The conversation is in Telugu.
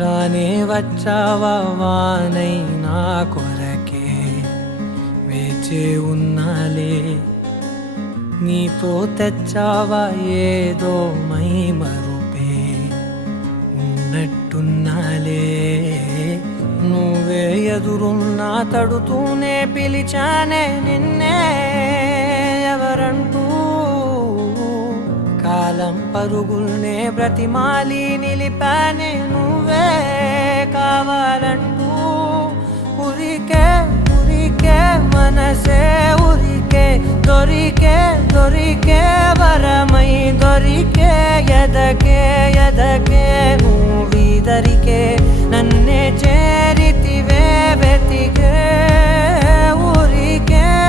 రానే వచ్చావా వానై నా కొరకే వేచే ఉన్నాలే నీతో తెచ్చావా ఏదో మై మరుపే ఉన్నట్టున్నాలే నువ్వే ఎదురున్నా తడుతూనే పిలిచానే నిన్నే ఎవరంటూ కాలం పరుగుల్నే బ్రతిమాలి నిలిపానే నువ్వే కావాలంటూ ఉరికే ఉరికే మనసే ఉరికే దొరికే దొరికే వరమై దొరికే ఎదకే ఎదకే నువ్వీదరికే నన్నే చేరి